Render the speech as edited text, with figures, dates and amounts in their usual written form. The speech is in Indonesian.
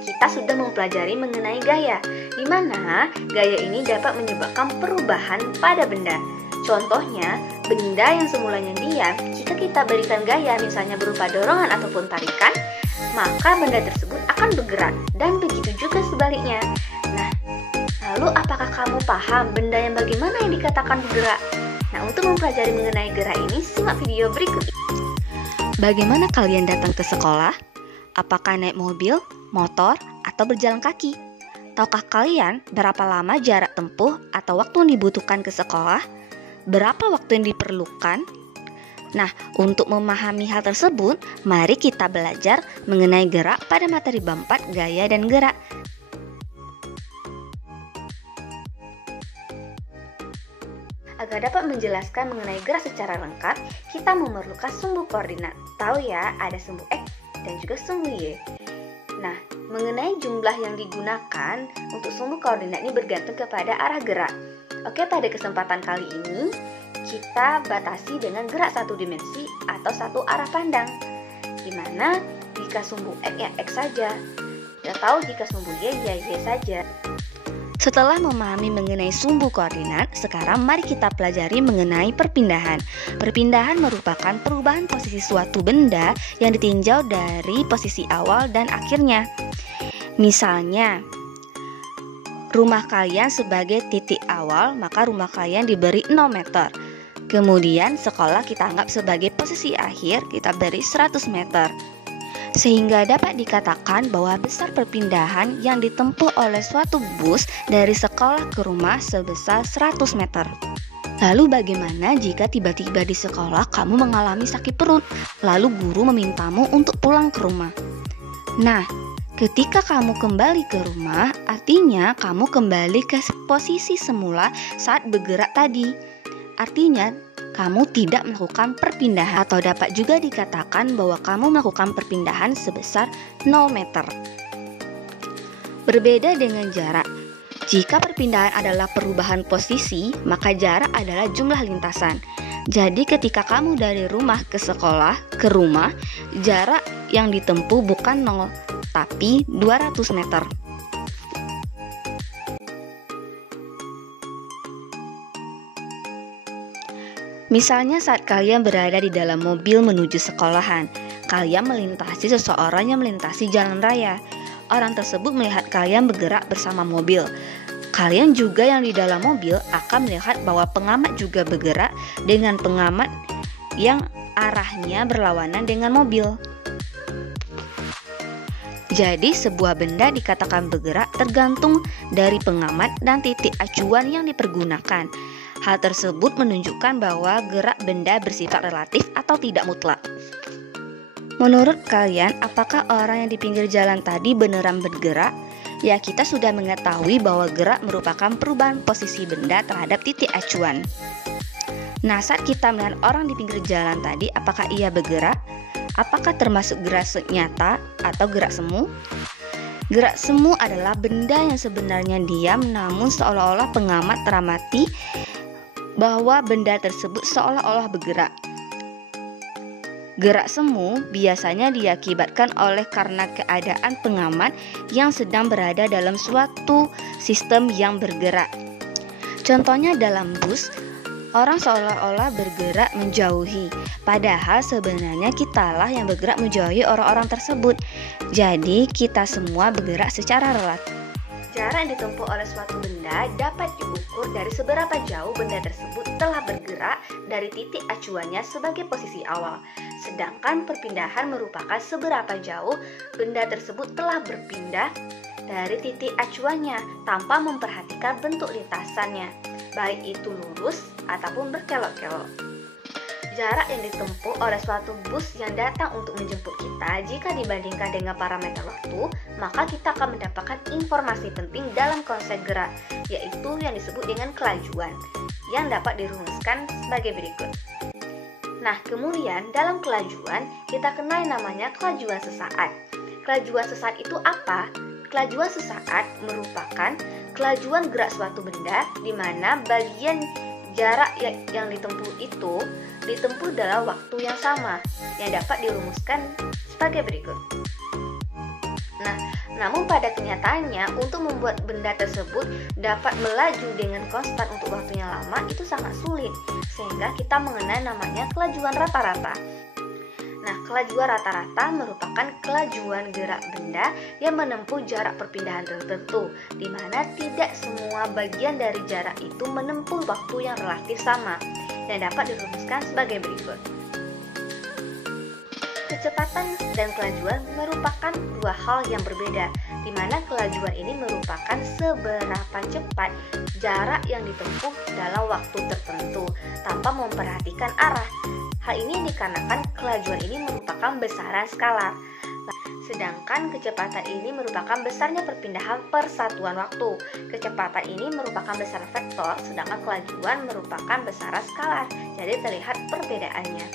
kita sudah mempelajari mengenai gaya, di mana gaya ini dapat menyebabkan perubahan pada benda. Contohnya, benda yang semulanya diam, jika kita berikan gaya misalnya berupa dorongan ataupun tarikan, maka benda tersebut akan bergerak, dan begitu juga sebaliknya. Nah, lalu apakah kamu paham benda yang bagaimana yang dikatakan bergerak? Nah, untuk mempelajari mengenai gerak ini, simak video berikut ini. Bagaimana kalian datang ke sekolah? Apakah naik mobil, motor, atau berjalan kaki? Tahukah kalian berapa lama jarak tempuh atau waktu yang dibutuhkan ke sekolah? Berapa waktu yang diperlukan? Nah, untuk memahami hal tersebut, mari kita belajar mengenai gerak pada materi bab 4, gaya dan gerak. Agar dapat menjelaskan mengenai gerak secara lengkap, kita memerlukan sumbu koordinat. Tahu ya, ada sumbu X dan juga sumbu Y. Nah, mengenai jumlah yang digunakan untuk sumbu koordinat ini bergantung kepada arah gerak. Oke, pada kesempatan kali ini, kita batasi dengan gerak satu dimensi atau satu arah pandang. Dimana jika sumbu X ya X saja, atau jika sumbu Y ya Y saja. Setelah memahami mengenai sumbu koordinat, sekarang mari kita pelajari mengenai perpindahan. Perpindahan merupakan perubahan posisi suatu benda yang ditinjau dari posisi awal dan akhirnya. Misalnya, rumah kalian sebagai titik awal, maka rumah kalian diberi 0 meter. Kemudian sekolah kita anggap sebagai posisi akhir, kita beri 100 meter. Sehingga dapat dikatakan bahwa besar perpindahan yang ditempuh oleh suatu bus dari sekolah ke rumah sebesar 100 meter. Lalu bagaimana jika tiba-tiba di sekolah kamu mengalami sakit perut, lalu guru memintamu untuk pulang ke rumah? Nah, ketika kamu kembali ke rumah, artinya kamu kembali ke posisi semula saat bergerak tadi. Artinya, kamu tidak melakukan perpindahan, atau dapat juga dikatakan bahwa kamu melakukan perpindahan sebesar 0 meter. Berbeda dengan jarak. Jika perpindahan adalah perubahan posisi, maka jarak adalah jumlah lintasan. Jadi ketika kamu dari rumah ke sekolah, ke rumah, jarak yang ditempuh bukan 0, tapi 200 meter. Misalnya saat kalian berada di dalam mobil menuju sekolahan, kalian melintasi seseorang yang melintasi jalan raya. Orang tersebut melihat kalian bergerak bersama mobil. Kalian juga yang di dalam mobil akan melihat bahwa pengamat juga bergerak dengan pengamat yang arahnya berlawanan dengan mobil. Jadi sebuah benda dikatakan bergerak tergantung dari pengamat dan titik acuan yang dipergunakan. Hal tersebut menunjukkan bahwa gerak benda bersifat relatif atau tidak mutlak. Menurut kalian, apakah orang yang di pinggir jalan tadi beneran bergerak? Ya, kita sudah mengetahui bahwa gerak merupakan perubahan posisi benda terhadap titik acuan. Nah, saat kita melihat orang di pinggir jalan tadi, apakah ia bergerak? Apakah termasuk gerak nyata atau gerak semu? Gerak semu adalah benda yang sebenarnya diam, namun seolah-olah pengamat teramati bahwa benda tersebut seolah-olah bergerak. Gerak semu biasanya diakibatkan oleh karena keadaan pengamat yang sedang berada dalam suatu sistem yang bergerak. Contohnya dalam bus, orang seolah-olah bergerak menjauhi, padahal sebenarnya kitalah yang bergerak menjauhi orang-orang tersebut. Jadi kita semua bergerak secara relatif. Jarak yang ditempuh oleh suatu benda dapat diukur dari seberapa jauh benda tersebut telah bergerak dari titik acuannya sebagai posisi awal. Sedangkan perpindahan merupakan seberapa jauh benda tersebut telah berpindah dari titik acuannya tanpa memperhatikan bentuk lintasannya, baik itu lurus ataupun berkelok-kelok. Jarak yang ditempuh oleh suatu bus yang datang untuk menjemput kita jika dibandingkan dengan parameter waktu, maka kita akan mendapatkan informasi penting dalam konsep gerak, yaitu yang disebut dengan kelajuan, yang dapat dirumuskan sebagai berikut. Nah, kemudian dalam kelajuan, kita kenal namanya kelajuan sesaat. Kelajuan sesaat itu apa? Kelajuan sesaat merupakan kelajuan gerak suatu benda di mana bagian jarak yang ditempuh itu ditempuh dalam waktu yang sama, yang dapat dirumuskan sebagai berikut. Nah, Namun pada kenyataannya, untuk membuat benda tersebut dapat melaju dengan konstan untuk waktu yang lama itu sangat sulit, sehingga kita mengenal namanya kelajuan rata-rata. Nah, kelajuan rata-rata merupakan kelajuan gerak benda yang menempuh jarak perpindahan tertentu, di mana tidak semua bagian dari jarak itu menempuh waktu yang relatif sama, dan dapat dirumuskan sebagai berikut. Kecepatan dan kelajuan merupakan dua hal yang berbeda, di mana kelajuan ini merupakan seberapa cepat jarak yang ditempuh dalam waktu tertentu tanpa memperhatikan arah. Hal ini dikarenakan kelajuan ini merupakan besaran skalar, sedangkan kecepatan ini merupakan besarnya perpindahan per satuan waktu. Kecepatan ini merupakan besaran vektor, sedangkan kelajuan merupakan besaran skalar. Jadi terlihat perbedaannya.